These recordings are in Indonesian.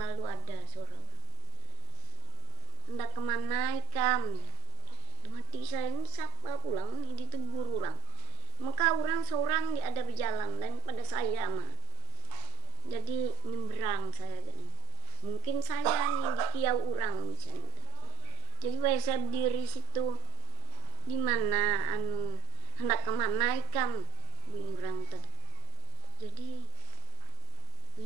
lalu ada suara orang. Hendak kemana ikam? Mati saya ini siapa pulang nih, ditegur orang. Maka orang seorang ada berjalan dan pada saya mah. Jadi nyebrang saya kan. Mungkin saya nih di kiau orang misalnya. Jadi saya berdiri situ, di mana hendak kemana ikam? Bunyi orang tadi. Jadi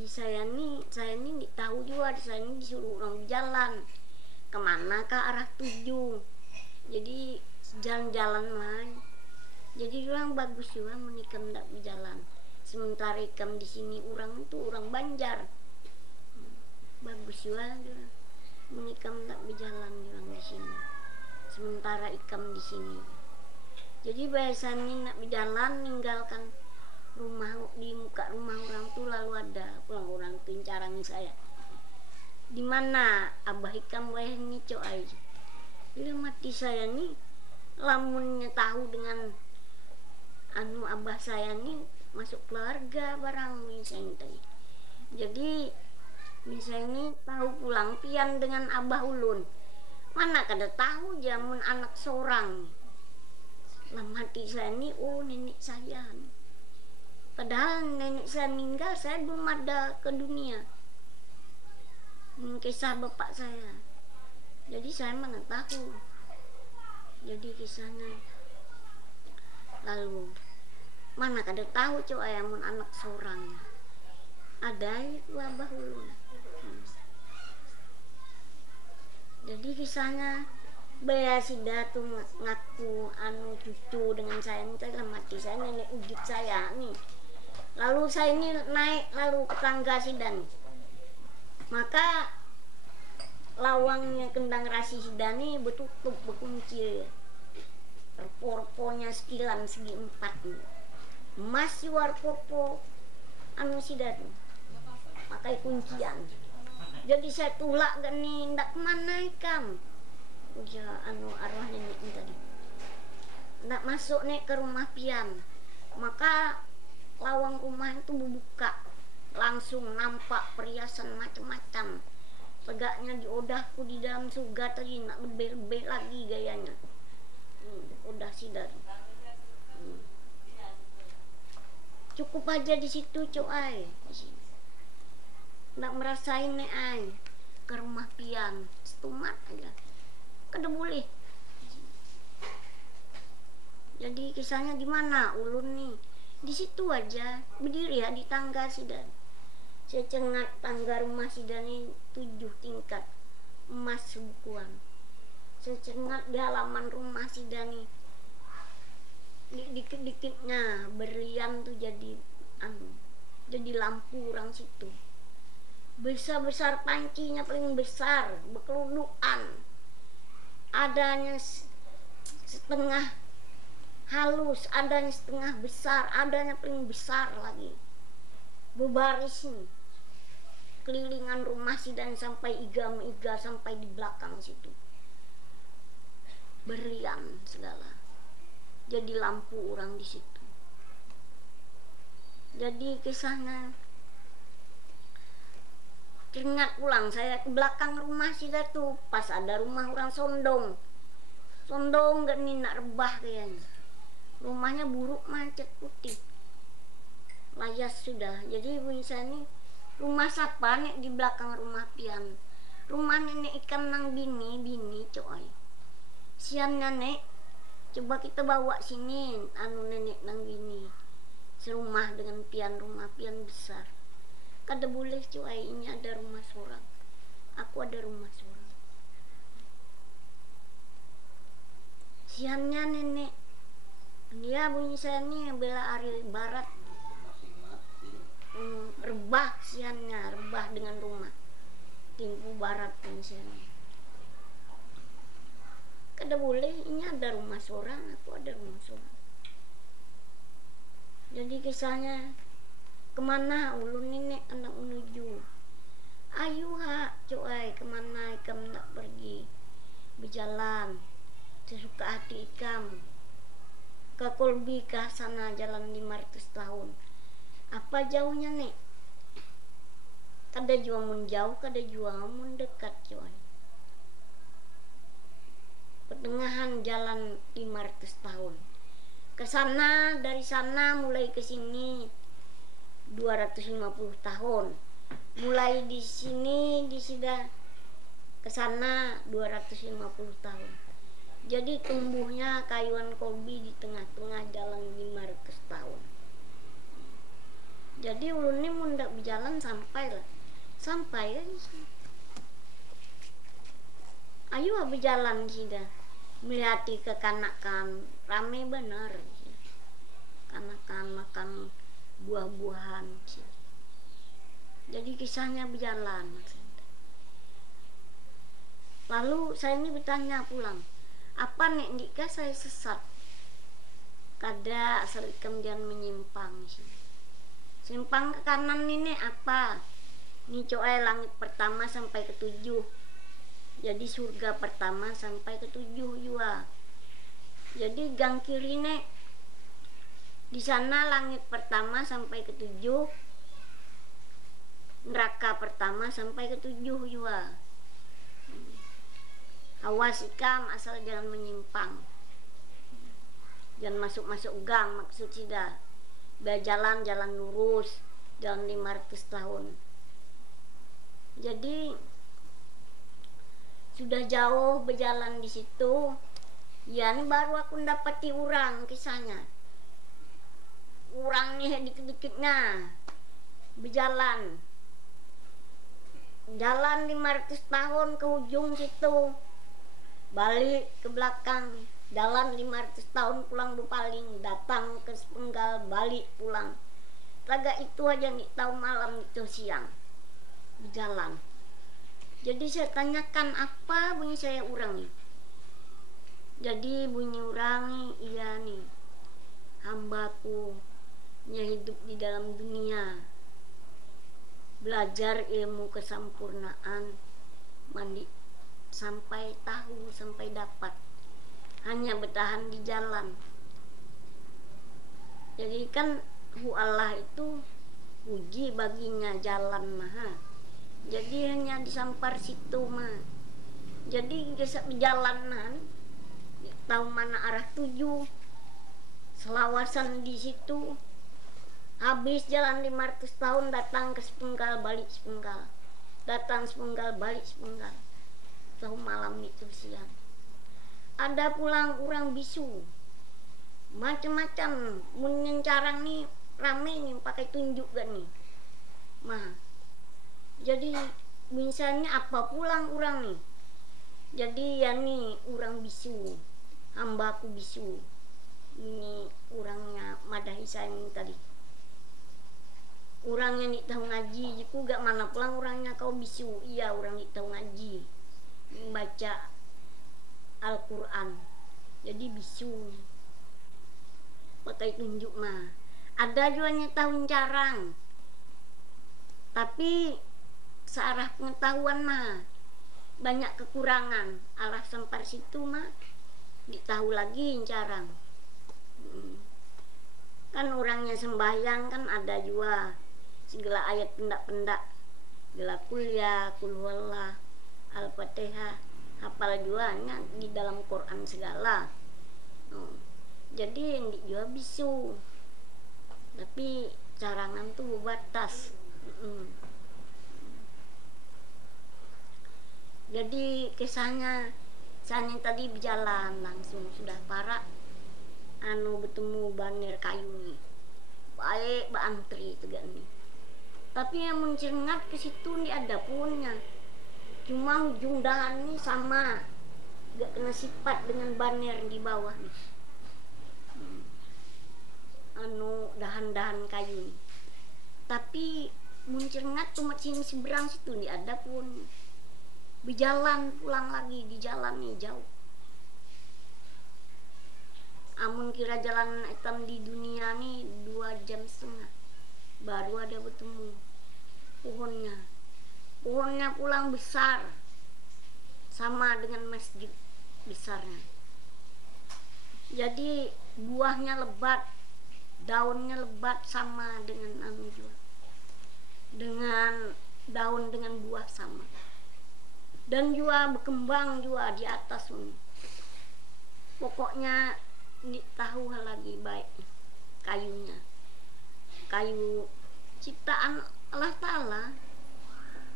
saya nih nggak tahu juga, saya ini disuruh orang jalan kemana ke arah tuju. Jadi jalan-jalan lah. Jadi orang bagus juga menikam ndak berjalan. Sementara ikam di sini orang itu orang Banjar. Bagus juga menikam ndak berjalan orang di sini. Sementara ikam di sini. Jadi biasanya nak berjalan ninggalkan rumah di muka rumah orang tuh lalu ada pulang orang tuh incarang saya. Di mana abah ikam weh ni cok aja. Bila mati saya nih lamunnya tahu dengan abah saya nih masuk keluarga barang misalnya. Jadi misalnya ini tahu pulang pian dengan abah ulun. Mana kada tahu jamun anak seorang. Lah mati saya nih nenek saya nih. Padahal nenek saya meninggal, saya belum ada ke dunia. Kisah bapak saya. Jadi saya mana tahu. Jadi kisahnya. Lalu mana kada tahu cok ayamun anak seorang. Ada itu abah ulun. Jadi kisahnya Baya Sida tuh ngaku cucu dengan saya ini telah mati, saya nenek ujit saya nih. Lalu saya ini naik lalu ke tangga Sidan. Maka lawangnya kendang rasi Sidan ini betutup berkunci. Porponya sekilan segi 4 masih war porpo Sidan pakai kuncian. Jadi saya tulak gini ndak kemana ikam uja arwah nenek ini tadi ndak masuk nek ke rumah pian. Maka lawang rumah itu buka, langsung nampak perhiasan macam-macam. Tegaknya diodahku di dalam surga tadi nak lebih-lebih lagi gayanya. Udah sidar. Cukup aja di situ coy. Ndak merasain nek ai ke rumah pian, setumat aja. Kada boleh. Jadi kisahnya di mana ulun nih? Di situ aja berdiri ya di tangga Sidan. Saya cengat tangga rumah Sidan ini 7 tingkat emas bukuan. Saya cengat di halaman rumah Sidan ini dikit-dikitnya berlian tuh jadi jadi lampu orang situ. Besar-besar pancinya paling besar berkeludukan. Adanya setengah halus, adanya setengah besar, adanya paling besar lagi. Berbaris nih kelilingan rumah Sidan sampai iga sampai di belakang situ. Berlian segala. Jadi lampu orang di situ. Jadi kisahnya ingat pulang saya ke belakang rumah Sidan tuh pas ada rumah orang Sondong gak nih nak rebah kayaknya. Rumahnya buruk macet putih layas sudah. Jadi misalnya nih rumah siapa nek di belakang rumah pian, rumah nenek ikan nang bini coy. Sian nenek coba kita bawa sini nenek nang bini serumah dengan pian, rumah pian besar. Kada boleh coy, ini ada rumah seorang, aku ada rumah seorang. Siannya nenek dia bunyi saya nih bela hari barat rebah siannya, rebah dengan rumah timpu barat pun siannya. Kada boleh, ini ada rumah seorang, aku ada rumah seorang. Jadi kisahnya kemana ulun nenek anak menuju. Ayo coy, kemana ikam nak pergi berjalan sesuka hati ikam ke Kolbi ke sana jalan 500 tahun. Apa jauhnya nek? Kada jua mun jauh, kada jua mun dekat coy. Pertengahan jalan 500 tahun. Ke sana, dari sana mulai ke sini 250 tahun. Mulai di sini di sudah ke sana 250 tahun. Jadi tumbuhnya kayuan kolbi di tengah-tengah jalan 500 tahun. Jadi ulun ini mun ndak berjalan sampai lah. Sampai kan. Ayo berjalan sudah. Melihati kekanakan rame benar. Kanakan makan buah-buahan. Jadi kisahnya berjalan. Lalu saya ini bertanya pulang, apa nek ndika saya sesat? Kada asal kemudian menyimpang sih. Simpang ke kanan ini apa? Ini coy langit pertama sampai ke-7. Jadi surga pertama sampai ke-7 juga. Jadi gang kiri nek di sana langit pertama sampai ke-7. Neraka pertama sampai ke-7 juga. Awas ikam asal jangan menyimpang. Jangan masuk-masuk gang maksud sida. Biar jalan lurus, jalan 500 tahun. Jadi sudah jauh berjalan di situ. Ya ini baru aku dapati orang kisahnya. Orang nih dikit-dikitnya berjalan. Jalan 500 tahun ke ujung situ. Balik ke belakang. Jalan 500 tahun pulang berpaling, datang ke sepenggal, balik pulang. Laga itu aja nih tahu malam itu siang berjalan. Jadi saya tanyakan apa bunyi saya orang nih. Jadi bunyi orang nih, iya nih hambaku nya hidup di dalam dunia, belajar ilmu kesempurnaan, mandi sampai tahu sampai dapat. Hanya bertahan di jalan. Jadi kan Allah itu uji baginya jalan mah. Jadi hanya disampar situ mah. Jadi gesak berjalanan tahu mana arah tuju. Selawasan di situ. Habis jalan 500 tahun datang ke sepenggal balik sepenggal. Datang sepenggal balik sepenggal. Tahu malam itu siang. Ada pulang orang bisu macam-macam menyencarang nih rame nih pakai tunjuk kan nih mah. Jadi misalnya apa pulang orang nih, jadi ya nih orang bisu, hambaku bisu ini orangnya madahi saya ini tadi orangnya nih tahu ngaji jiku gak mana pulang orangnya kau bisu. Iya orang nih tahu ngaji membaca Al-Quran, jadi bisu pakai tunjuk mah. Ada juga yang tahu carang, tapi searah pengetahuan mah banyak kekurangan. Arah sempar situ mah ditahu lagi carang. Kan orangnya sembahyang kan ada juga segala ayat pendak-pendak, segala kuliah, kulhuallah, Al-Fatihah, hafal juanya di dalam Quran segala. Jadi yang dijual bisu, tapi carangan tuh batas. Jadi kisahnya saya tadi berjalan langsung sudah parah bertemu banner kayu nih baik antri tegak nih. Tapi yang mencengat ke situ nih ada punnya. Cuma ujung dahan nih sama, gak kena sifat dengan banner di bawah nih. Dahan-dahan kayu nih. Tapi mencengat cuma sini seberang situ nih ada pun. Berjalan pulang lagi di jalan nih jauh. Amun kira jalan hitam di dunia nih 2,5 jam baru ada bertemu pohonnya. Pohonnya pulang besar sama dengan masjid besarnya. Jadi buahnya lebat, daunnya lebat sama dengan juga dengan daun dengan buah sama, dan juga berkembang juga di atas ini. Pokoknya ini tahu lagi baik kayunya, kayu ciptaan Allah Ta'ala,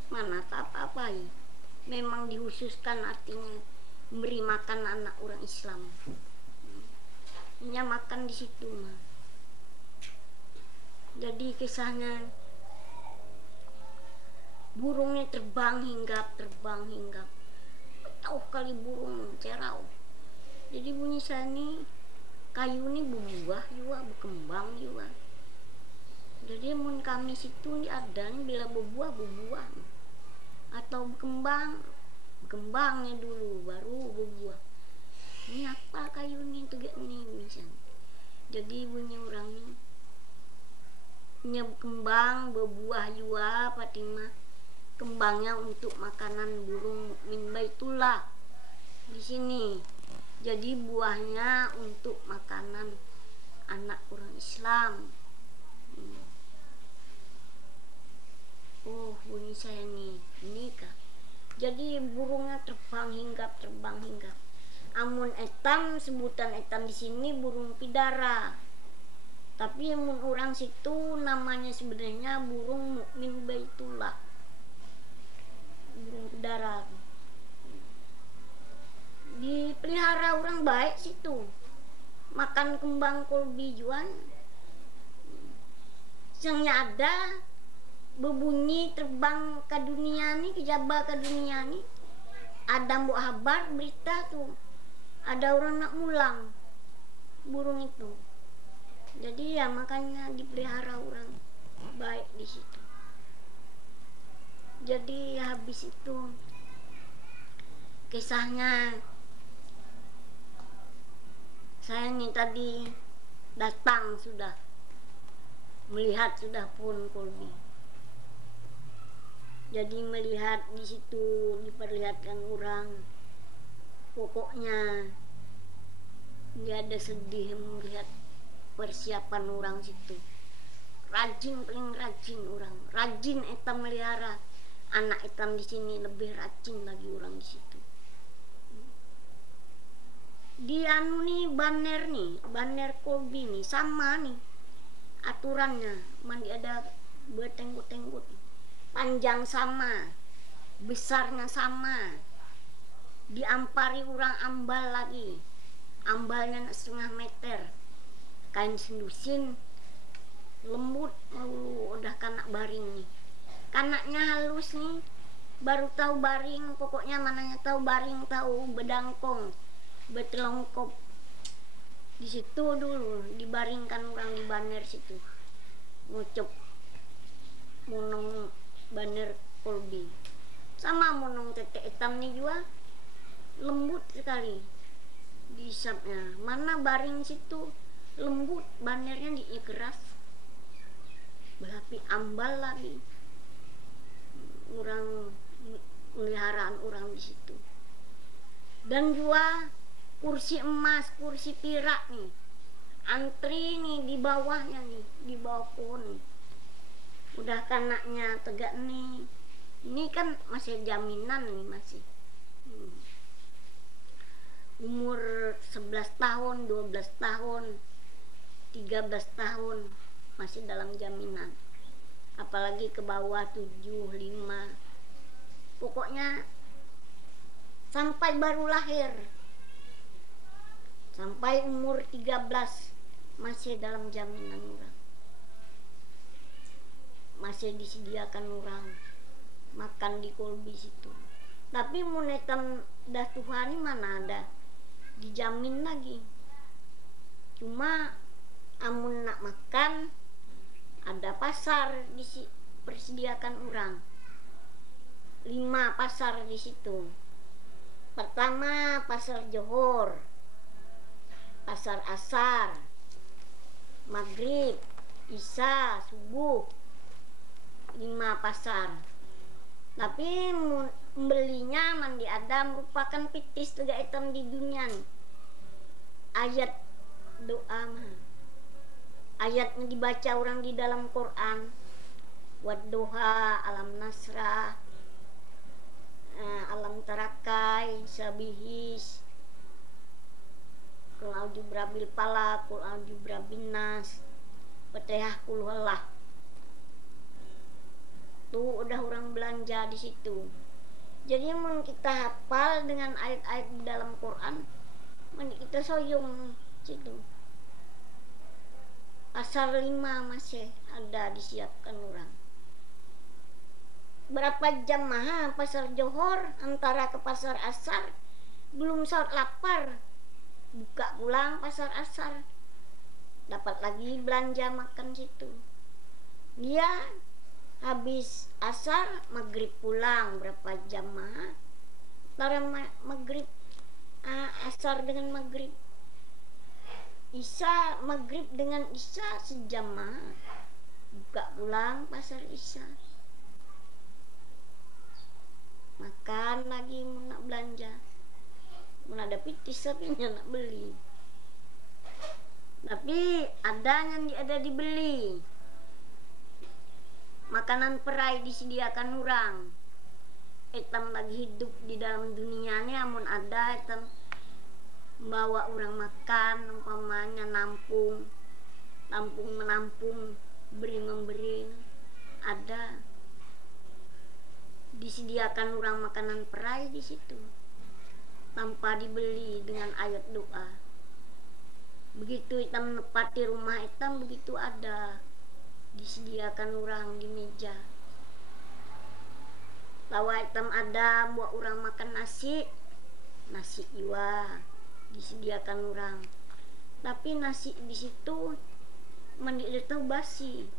mana tak apa-apai, memang dihususkan artinya memberi makan anak orang Islam. Nya makan di situ mah. Jadi kisahnya burungnya terbang hinggap. Tahu kali burung cerau. Jadi bunyi sani kayu ini berbuah juga, berkembang juga. Jadi mun kami situ ada bila berbuah atau berkembangnya dulu baru berbuah. Ini apa kayu ini tuh nih misalnya. Jadi bunyi orang ini berkembang berbuah juga Fatimah, kembangnya untuk makanan burung min baitullah di sini. Jadi buahnya untuk makanan anak orang Islam. Oh bunyi saya nih, ini kah? Jadi burungnya terbang hinggap. Amun etam, sebutan etam di sini burung pidara. Tapi mun orang situ namanya sebenarnya burung mukmin baitullah, burung pidara. Dipelihara orang baik situ, makan kembang kolbi juan. Sengnya ada berbunyi terbang ke dunia nih, kejaba ke dunia nih. Ada mbok habar berita tuh, ada orang nak mulang burung itu. Jadi ya makanya dipelihara orang baik di situ. Jadi habis itu kisahnya saya nih tadi datang sudah melihat sudah pun kolbi. Jadi melihat di situ diperlihatkan orang. Pokoknya dia ada sedih melihat persiapan orang situ. Rajin, paling rajin orang. Rajin etam melihara. Anak etam di sini lebih rajin lagi orang di situ. Di anu nih baner kolbi nih sama nih aturannya. Mandi ada bertenggut-tenggut. Panjang sama, besarnya sama. Diampari orang ambal lagi. Ambalnya 1,5 meter. Kain sendusin lembut, udah kanak baring nih. Kanaknya halus nih, baru tahu baring, pokoknya mananya tahu baring, tahu bedangkong, betelongkop. Di situ dulu dibaringkan orang di baner situ. Ngucap monong baner kolbi. Sama monong tete hitam nih juga lembut sekali diisapnya. Mana baring situ lembut, banernya di keras, belapi ambal lagi orang peliharaan orang di situ. Dan juga kursi emas, kursi perak nih, antri nih di bawahnya nih, di bawah pohon nih. Udah kanaknya tegak nih, ini kan masih jaminan nih masih. Umur 11 tahun, 12 tahun, 13 tahun masih dalam jaminan. Apalagi ke bawah 7, 5. Pokoknya sampai baru lahir. Sampai umur 13 masih dalam jaminan orang. Masih disediakan orang makan di kolbi situ. Tapi munetan dah Tuhan ini mana ada dijamin lagi. Cuma amun nak makan ada pasar persediakan orang. 5 pasar di situ. Pertama pasar Johor, pasar Asar, Maghrib, Isya, Subuh. 5 pasar. Tapi membelinya mandi ada merupakan pitis tegak hitam di dunia nih. Ayat doa mah. Ayatnya dibaca orang di dalam Quran. Wadduha, alam nasrah, alam tarakai, sabihis, kul a'udzu birabbil falaq, kul a'udzu birabbin nas, Fatihah, kul huwallah. Tuh udah orang belanja di situ. Jadi mun kita hafal dengan ayat-ayat di dalam Quran, mun kita soyong situ. Pasar 5 masih ada disiapkan orang. Berapa jam mah pasar Johor antara ke pasar Asar, belum saat lapar, buka pulang pasar Asar, dapat lagi belanja makan situ. Dia habis Asar, maghrib pulang, berapa jam mah antara maghrib, Asar dengan maghrib, Isya, maghrib dengan Isya sejam mah buka pulang pasar Isya, makan lagi, mau nak belanja, mau ada pitis tapi nak beli, tapi ada yang ada dibeli. Makanan perai disediakan orang. Etam lagi hidup di dalam dunia ini, amun ada etam bawa orang makan, umpamanya nampung menampung, beri memberi, ada disediakan orang makanan perai di situ tanpa dibeli, dengan ayat doa. Begitu etam nepati rumah etam, begitu ada disediakan orang di meja. Lawa etam ada buat orang makan nasi iwa disediakan orang. Tapi nasi di situ mandi itu basi.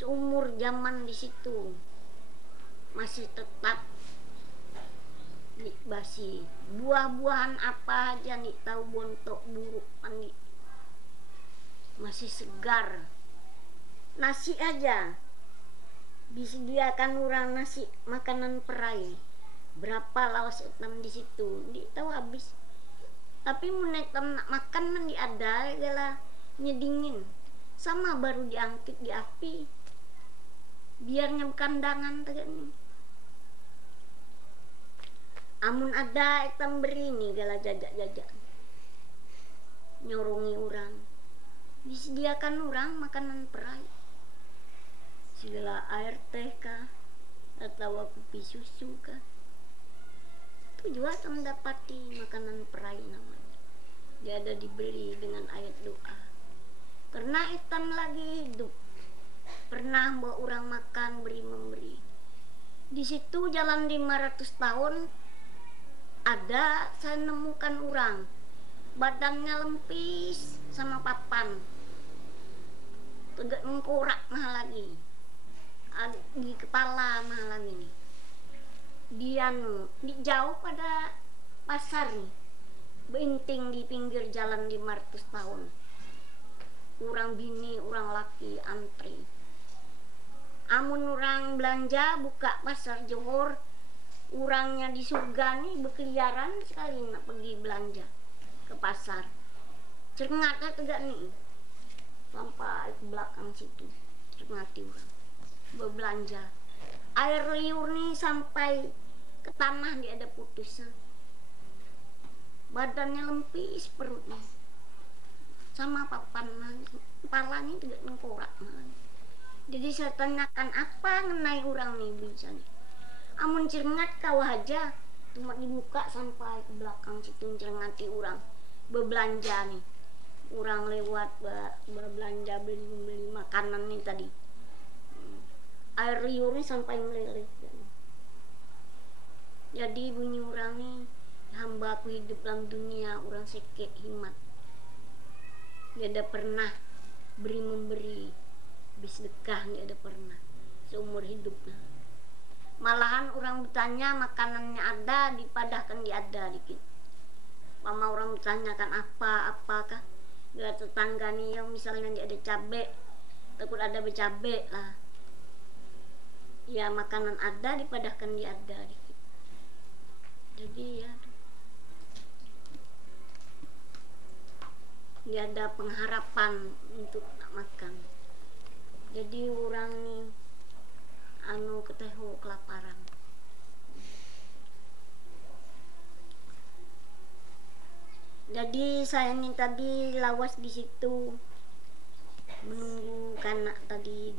Seumur zaman di situ masih tetap basi. Buah-buahan apa aja nih tahu, bontok, buruk, mandi masih segar. Nasi aja disediakan orang, nasi makanan perai. Berapa lawas etam di situ, di tahu habis. Tapi mun etam nak makan mandi ada gala nyedingin. Sama baru diangkit di api. Biarnya kandangan tegaknya. Amun ada etam beri nih gala jajak-jajak. Nyorongi orang. Disediakan orang makanan perai. Segala air teh kah, atau kopi susu kah, itu juga mendapati makanan perai namanya. Dia ada dibeli dengan ayat doa. Karena etam lagi hidup, pernah bawa orang makan, beri memberi. Di situ jalan 500 tahun ada, saya nemukan orang badannya lempis sama papan, tegak mengkorak mah lagi. Di kepala malam ini dia di jauh pada pasar nih, beinting di pinggir jalan 500 tahun. Orang bini, orang laki antri. Amun orang belanja buka pasar Johor, orangnya di surga nih berkeliaran sekali nak pergi belanja ke pasar. Cengatnya tegak nih sampai ke belakang situ, cengati orang berbelanja. Air liur nih sampai ke tanah dia ada putusnya. Badannya lempis, perutnya sama papan, kepalanya tidak mengkorak. Jadi saya tanyakan apa ngenai orang nih bisa nih. Amun cengat kau aja, cuma dibuka sampai ke belakang situ cerngati orang berbelanja nih. Orang lewat berbelanja, beli makanan nih tadi. Air liurnya sampai meleleh. Jadi bunyi orang nih, hamba aku hidup dalam dunia, orang sekek himat. Dia ada pernah beri memberi, bersedekah, dia ada pernah seumur hidupnya. Malahan orang bertanya makanannya ada, dipadahkan dia ada dikit. Mama orang bertanyakan apakah gak tetangga nih yang misalnya dia ada cabai, takut ada bercabai lah. Ya makanan ada, dipadahkan dia ada dikit. Jadi ya dia ada pengharapan untuk nak makan. Jadi orang nih keteho kelaparan. Jadi saya ini tadi lawas di situ menunggu kanak tadi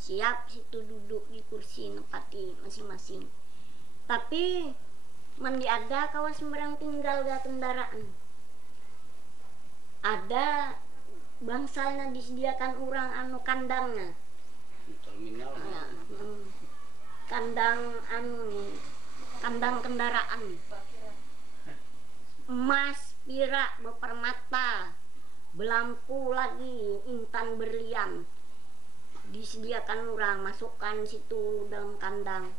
siap situ duduk di kursi nempati masing-masing. Tapi mandi ada kawan sembarang tinggal gak kendaraan. Ada bangsalnya disediakan orang kandangnya. Terminal. Kandang kandang kendaraan. Emas, perak, berpermata, belampu lagi, intan berlian. Disediakan orang, masukkan situ dalam kandang,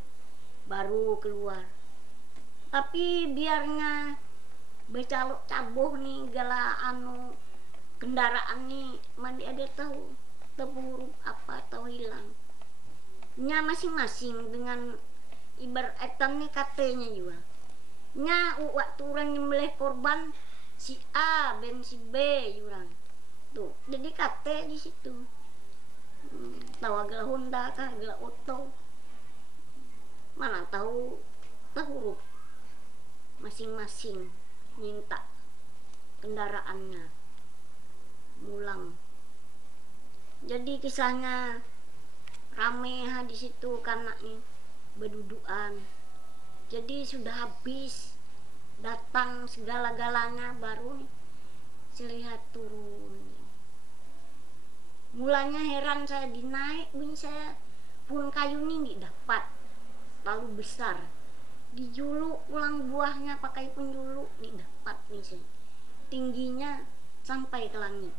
baru keluar. Tapi biarnya becalok caboh nih gala kendaraan nih mandi ada tahu terburuk apa atau hilang. Nya masing-masing dengan ibarat nih katanya juga. Nya waktu orang nyembelih korban si A ben si B orang tuh jadi kate di situ. Tahu agak Honda kah agak Oto, mana tahu huruf masing-masing minta kendaraannya mulang. Jadi kisahnya rame di situ karena nih berdudukan. Jadi sudah habis datang segala-galanya baru saya turun. Mulanya heran saya dinaik bin saya pun kayu ini dapat lalu besar. Dijuluk ulang buahnya pakai penjuluk didapat nih saya. Tingginya sampai ke langit.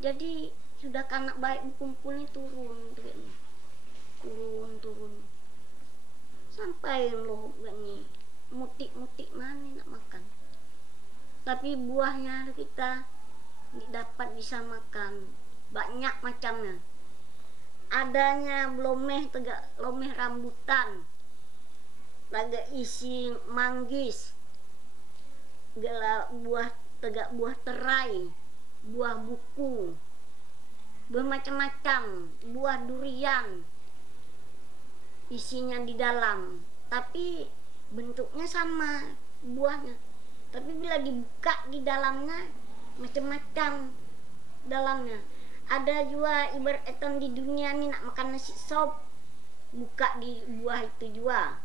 Jadi sudah kanak baik berkumpul nih turun sampai loh nih mutik mana nak makan. Tapi buahnya kita dapat bisa makan banyak macamnya. Adanya lomeh rambutan, laga isi manggis, buah terai, buah buku, bermacam-macam, buah durian isinya di dalam, tapi bentuknya sama buahnya, tapi bila dibuka di dalamnya macam-macam dalamnya. Ada juga ibarat di dunia ini nak makan nasi sop, buka di buah itu juga.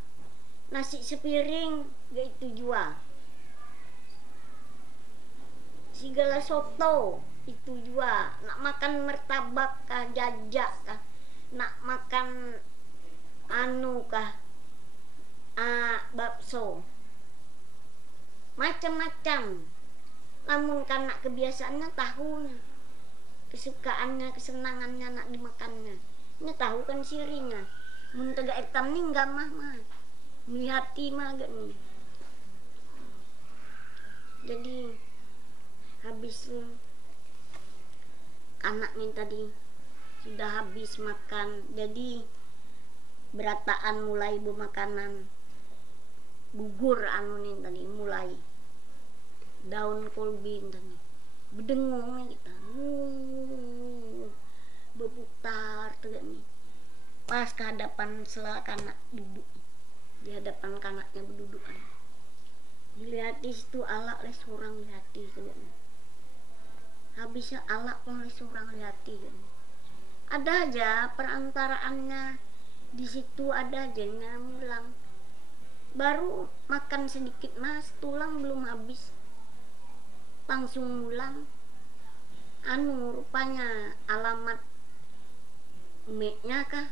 Nasi sepiring gak itu juga. Segala soto itu juga. Nak makan martabak kah, jajak kah, nak makan bakso, macam-macam. Namun karena kebiasaannya tahunya, kesukaannya, kesenangannya nak dimakannya. Ini tahu kan sirinya. Mun tegak hitam nih enggak mah melihati mah agak nih. Jadi habis anak nih tadi sudah habis makan, jadi berataan mulai bermakanan gugur nih tadi mulai daun kolbi tadi berdengung nih kita berputar tegak nih pas ke hadapan sela kanak duduk di hadapan kanaknya berdudukan. Dilihati situ alak les orang lihati tegak nih. Habisnya alak pun les orang lihati kan. Ada aja perantaraannya di situ, ada aja mulang. Baru makan sedikit mas, tulang belum habis langsung mulang. Rupanya alamat meknya kah,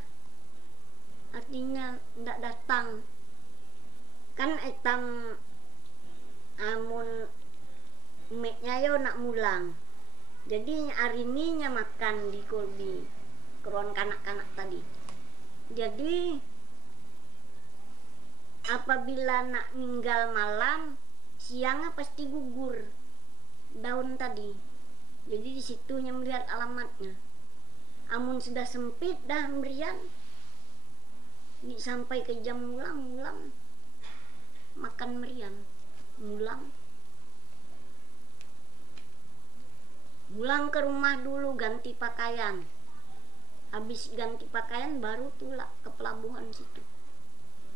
artinya ndak datang kan etam amun meknya yo nak mulang. Jadi hari ini nya makan di kolbi keruan kanak-kanak tadi. Jadi apabila nak ninggal malam, siangnya pasti gugur daun tadi. Jadi di situnya melihat alamatnya. Amun sudah sempit dah berian, sampai ke jam mulang makan merian, mulang ke rumah dulu ganti pakaian. habis ganti pakaian baru tulak ke pelabuhan situ,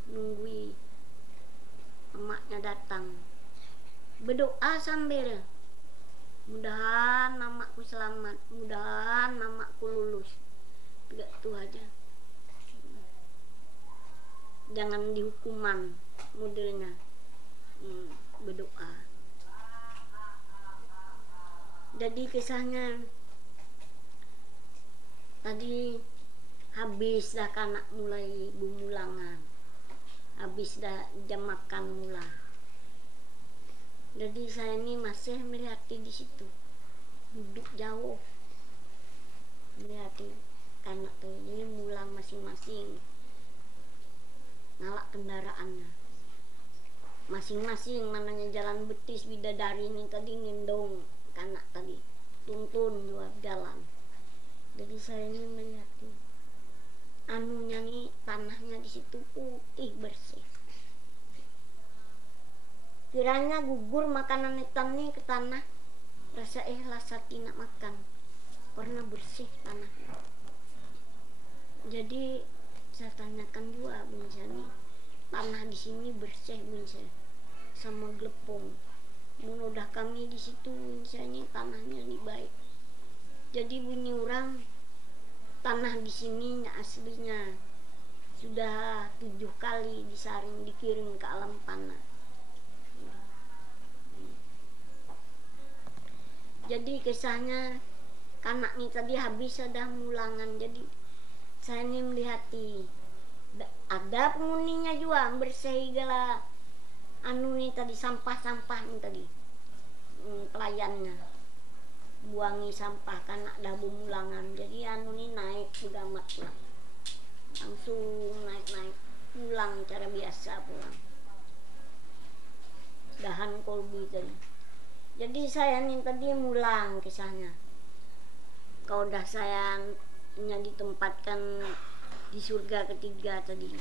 nunggui emaknya datang, berdoa sambil, mudahan mamaku selamat, mudahan mamaku lulus, tidak tuh aja, jangan dihukuman modelnya, berdoa. Jadi kisahnya tadi habis dah kanak mulai bumulangan, habis dah jam makan mula. Jadi saya ini masih melihati di situ, duduk jauh melihati kanak tuh, jadi mulang masing-masing ngalak kendaraannya masing-masing, mananya jalan betis bidadari ini tadi ngendong kanak tadi, tuntun luar jalan. Jadi saya ini melihati anunya nih, tanahnya di situ putih bersih. Kiranya gugur makanan hitam nih ke tanah, rasa ikhlas hati nak makan, karena bersih tanahnya. Jadi saya tanyakan juga Bun saya nih, tanah di sini bersih Bun saya, sama gelepong. Mudah kami di situ Bun saya nih, tanahnya nih baik. Jadi bunyi orang tanah di sini aslinya sudah 7 kali disaring dikirim ke alam panah. Jadi kisahnya kanak nih tadi habis ada mulangan, jadi saya ini melihati ada penghuninya juga bersih gala anu nih tadi, sampah-sampah nih tadi, pelayannya buangi sampah kanak dah bumulangan. Jadi anu nih naik begamat pulang, langsung naik pulang cara biasa pulang dahan kolbi tadi. Jadi saya nih tadi mulang kisahnya, kalau dah saya ditempatkan di surga ketiga tadi,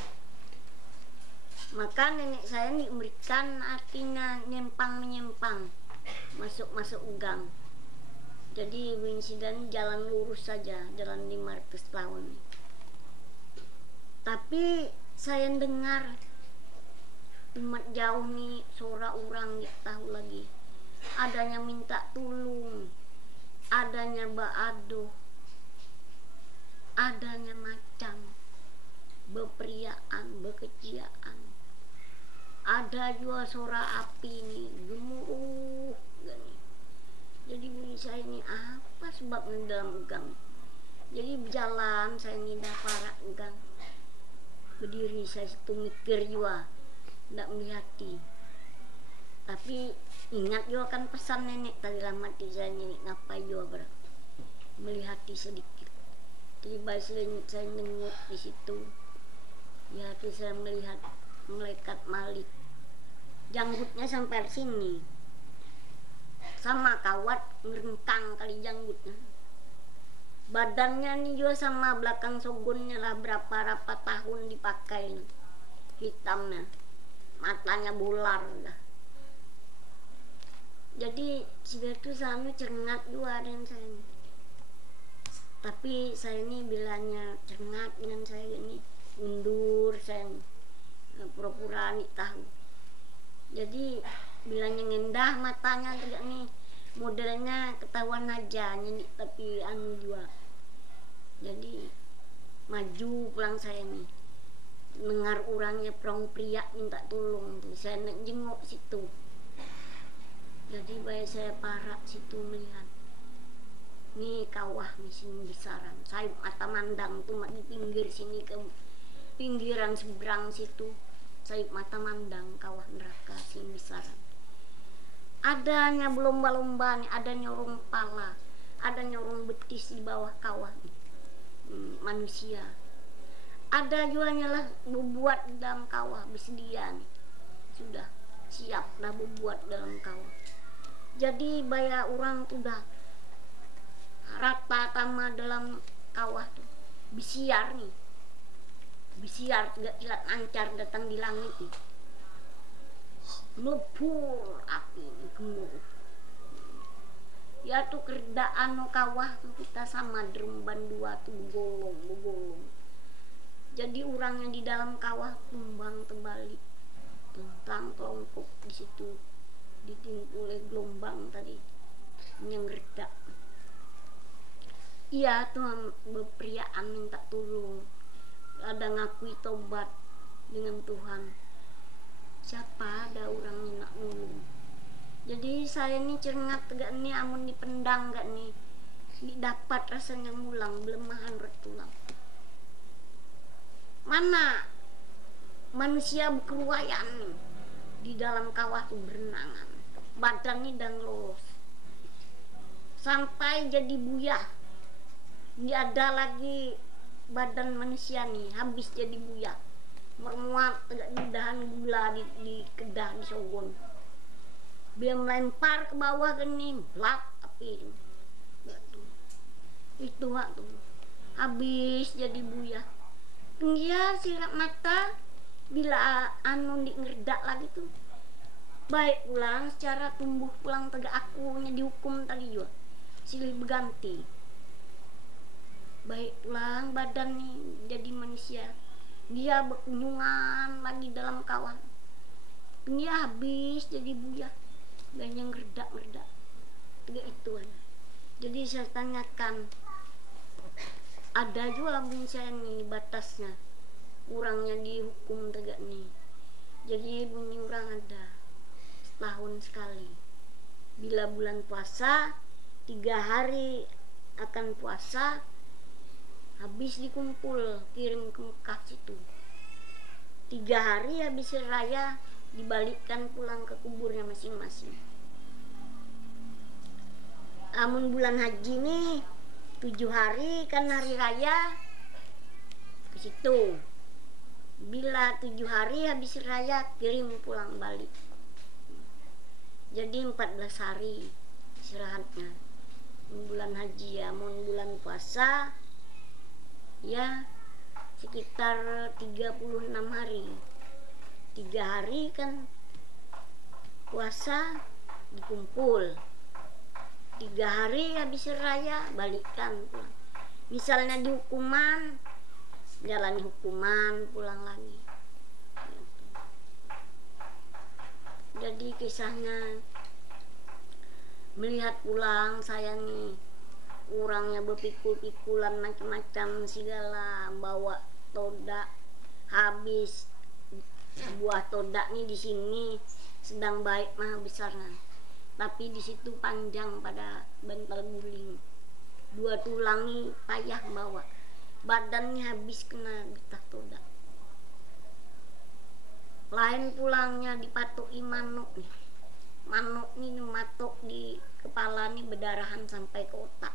maka nenek saya diberikan artinya nyempang-menyempang, masuk-masuk gang. Jadi insiden jalan lurus saja, jalan 500 tahun. Tapi saya dengar umat jauh nih suara orang nggak tahu lagi, adanya minta tolong, adanya baaduh, adanya macam beperiaan, bekeciaan, ada juga suara api nih gemuruh gini. Jadi bunyi saya ini apa sebabnya dalam gang. Jadi berjalan saya ini dah parak gang, berdiri saya situ mikir juga, tidak melihati. Tapi ingat juga kan pesan nenek tadi dalam hati saya ini, ngapai juga melihati sedikit. Tiba saya nengok di situ, di hati saya melihat malaikat Malik, janggutnya sampai sini, sama kawat ngerengkang kali janggutnya. Badannya nih juga sama belakang sogonnya lah, berapa tahun dipakai, hitamnya, matanya bolar dah. Jadi sudah itu sana cengat juga dengan saya ini. Tapi saya ini bilangnya cengat dengan saya ini, undur saya ini, pura-pura nih tahu. Jadi bilangnya ngendah matanya tidak nih, modelnya ketahuan aja nih, tapi anu juga. Jadi maju pulang saya nih, dengar orangnya perang pria minta tolong tuh, saya nak jenguk situ. Jadi baik saya parak situ melihat, nih kawah di sini besaran, saya mata mandang tuh di pinggir sini ke pinggiran seberang situ, saya mata mandang kawah neraka sini besaran. Adanya berlomba-lomba nih, ada nyorong pala, ada nyorong betis di bawah kawah nih, manusia. Ada juga nyalah berbuat dalam kawah, bersedia nih, sudah siap dah berbuat dalam kawah. Jadi bayar orang tuh dah rata tama dalam kawah tuh, bisiar nih, bisiar tidak kilat lancar datang di langit nih, lebur api gemuruh. ya tuh kerdaan no kawah tuh kita sama derumban dua tuh begolong. Jadi orang yang di dalam kawah tumbang terbalik, tentang kelompok di situ ditimpa oleh gelombang tadi yang redak. Iya tuh bepriaan minta tolong, ada ngakui tobat dengan Tuhan. Siapa ada orang yang nak nolong. Jadi saya ini cengat gak nih, amun dipendang gak nih, dapat rasanya ngulang, belemahan tulang. Mana manusia berkeruayan nih di dalam kawah tuh berenangan, badannya dan lolos sampai jadi buyah. Ini ada lagi badan manusia nih habis jadi buyah, mermuat tegak dahan gula di kedah di sogon. Dia melempar ke bawah gini, belak api itu waktu habis jadi buyah. Dia silap mata bila anu di ngerdak lagi tuh baik pulang secara tumbuh pulang tegak akunya dihukum tadi juga silih berganti, baik pulang badan nih jadi manusia. Dia berkunjungan lagi dalam kawah, dia habis jadi buyah, banyak ngerdak tegak itu aja. Jadi saya tanyakan, ada juga saya nih batasnya orangnya dihukum tegak nih. Jadi bunyi orang ada setahun sekali, bila bulan puasa 3 hari akan puasa habis dikumpul kirim ke Mekah situ. 3 hari habis raya dibalikkan pulang ke kuburnya masing-masing. Amun bulan haji nih 7 hari kan hari raya ke situ. Bila 7 hari habis raya kirim pulang balik. Jadi 14 hari istirahatnya bulan haji ya. Mun bulan puasa ya sekitar 36 hari. 3 hari kan puasa dikumpul, 3 hari habis raya balikkan pulang. Misalnya di hukuman, jalani hukuman pulang lagi. Jadi kisahnya melihat pulang saya nih, orangnya berpikul-pikulan macam-macam segala, bawa todak habis. Buah todak nih di sini sedang baik mah besarnya, tapi di situ panjang pada bantal guling. 2 tulang nih payah bawa, badannya habis kena getah todak. Lain pulangnya dipatoki manuk nih. Manuk nih matok di kepala nih berdarahan sampai ke otak.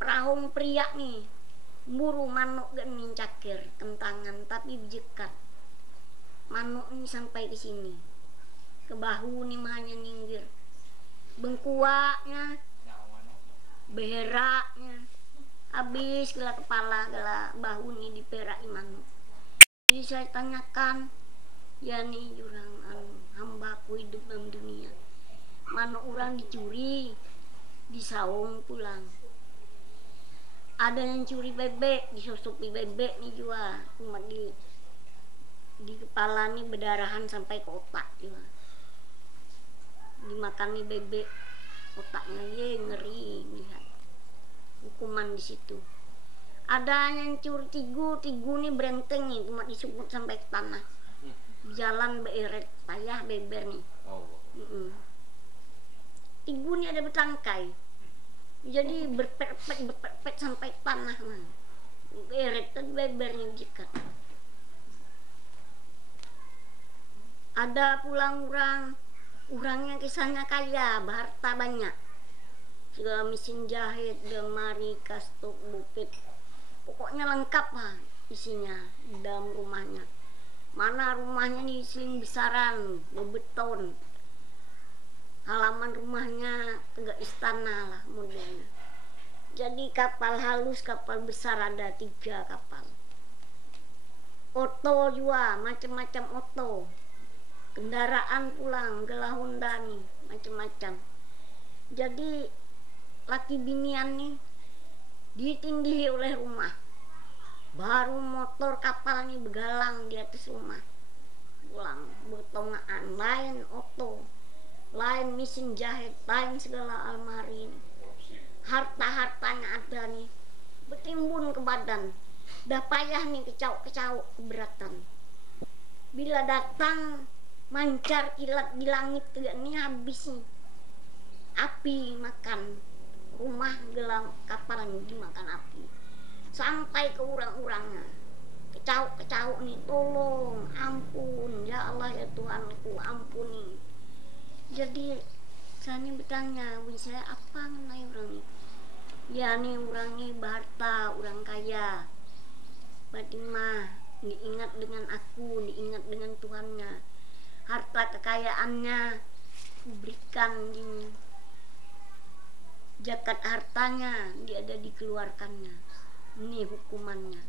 Perahong pria nih buru manuk gak nih cakir kentangan tapi bijekat. Manuk nih sampai ke sini, ke bahu nih mahanya ninggir, bengkuaknya, beheraknya, habis gela kepala gela bahu nih diperak manuk. Jadi saya tanyakan, ya nih orang hambaku hidup dalam dunia, manuk orang dicuri, disaung pulang. Ada yang curi bebek, disusupi bebek nih juga, cuma di kepala nih berdarahan sampai ke otak juga. Dimakan nih bebek, otaknya ye ngeri lihat. Hukuman di situ. Ada yang curi tigu nih berenteng nih, cuma disebut sampai ke tanah. Jalan beeret payah beber nih. Tigu nih ada bertangkai, jadi berpet sampai tanah man. Beeret kan beber nih jikat. Ada pulang orangnya kisahnya kaya, harta banyak, segala mesin jahit, lemari, kastuk, bukit, pokoknya lengkap lah isinya di dalam rumahnya. Mana rumahnya nih seling besaran, berbeton, halaman rumahnya tegak istana lah modelnya. Jadi kapal halus, kapal besar ada 3 kapal. Oto juga macam-macam oto. Kendaraan pulang, gela Honda nih, macam-macam. Jadi laki binian nih ditindihi oleh rumah, baru motor kapal nih begalang di atas rumah, pulang bertongaan, lain oto, lain mesin jahit, lain segala almari nih. Harta-hartanya ada nih bertimbun ke badan, dah payah nih kecauk-kecauk keberatan. Bila datang mancar kilat di langit ini habis nih api makan rumah, gelang kapal nih dimakan api sampai ke urang-urangnya, kecauk-kecauk nih, tolong ampun ya Allah ya Tuhanku ampuni. Jadi saya nih bertanya, saya apa mengenai orang ini? Ya nih orang nih berharta, orang kaya, Fatimah diingat dengan aku, diingat dengan Tuhannya, harta kekayaannya kuberikan gini, zakat hartanya dia ada dikeluarkannya, ini hukumannya.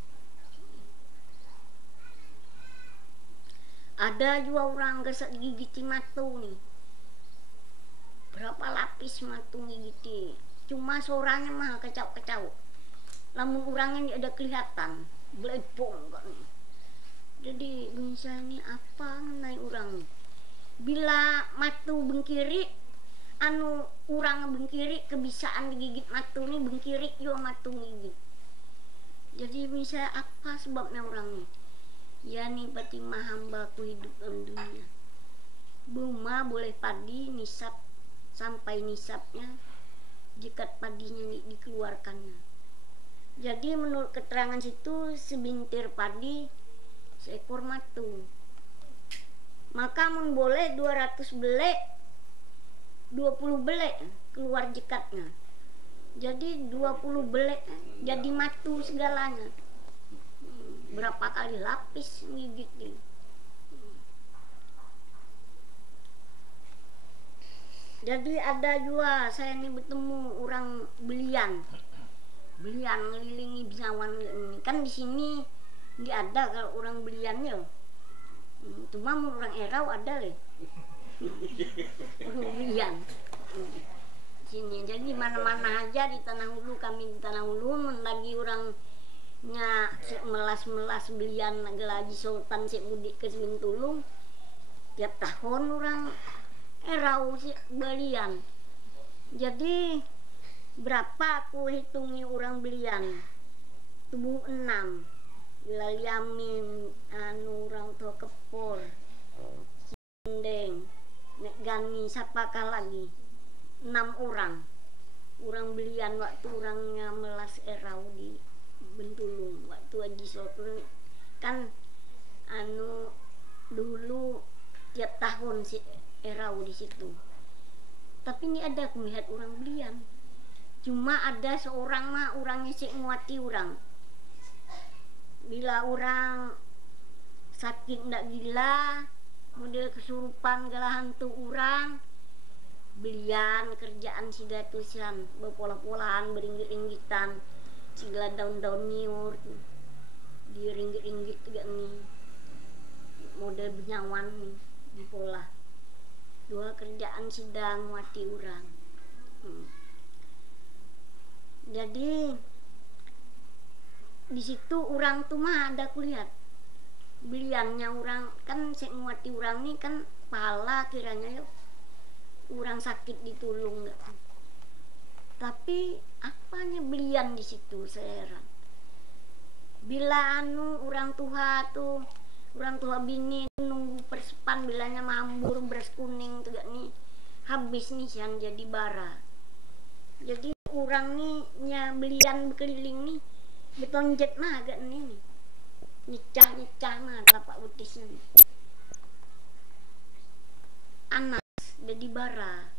Ada juga orang gesak gigiti matu nih, berapa lapis matu gigiti, cuma suaranya mah kecau-kecau, namun orangnya ada kelihatan belepong kok nih. Jadi misalnya apa mengenai orang, bila matu bengkiri anu urang bengkiri kebisaan digigit matu nih, bengkiri juga matu gigit. Jadi misalnya apa sebabnya orang nih? Ya nih Fatimah, hambaku hidup dalam dunia, buma boleh padi nisab sampai nisabnya, jika padinya dikeluarkannya. Jadi menurut keterangan situ sebintir padi seekor matu, maka mun boleh 200 belek 20 belek keluar jekatnya, jadi 20 belek jadi matu segalanya. Berapa kali lapis gigit nih. Jadi ada juga saya ini bertemu orang belian ngelilingi Bisawan ini. Kan di sini nggak ada kalau orang beliannya. Cuma orang Erau ada leh. Orang belian. Sini jadi mana-mana aja di Tanah Hulu, kami di Tanah Hulu lagi orangnya melas belian lagi Sultan Sik Mudik ke Bintulung. Tiap tahun orang Erau sih belian. Jadi berapa aku hitungi orang belian? Tubuh 6. Laliamin anu orang tua kepor. Sindeng, Nek Gani, siapakah lagi? 6 orang. Orang belian waktu orangnya melas Erau di Bentulung. Waktu Haji Sultan kan anu dulu tiap tahun si Erau di situ. Tapi ini ada aku melihat orang belian. Cuma ada seorang mah orangnya sih nguati orang. Bila orang sakit ndak gila, model kesurupan gala hantu orang, belian kerjaan si datusan, berpola-polaan, beringgit-inggitan, segala daun-daun niur, di ringgit-ringgit juga nih, model benyawan nih, di pola. Dua kerjaan sidang wati orang. Jadi di situ orang tuh mah ada kulihat beliannya orang kan sek nguati orang nih kan pala kiranya yuk orang sakit ditulung nggak, tapi apanya belian di situ saya heran. Bila anu orang tua bini nunggu persepan bilanya mambur beras kuning tuh gak nih habis nih sian jadi bara. Jadi orang nih nya belian berkeliling nih betonjet mah agak nih nyecah mah telapak betisnya nih. Anas jadi bara.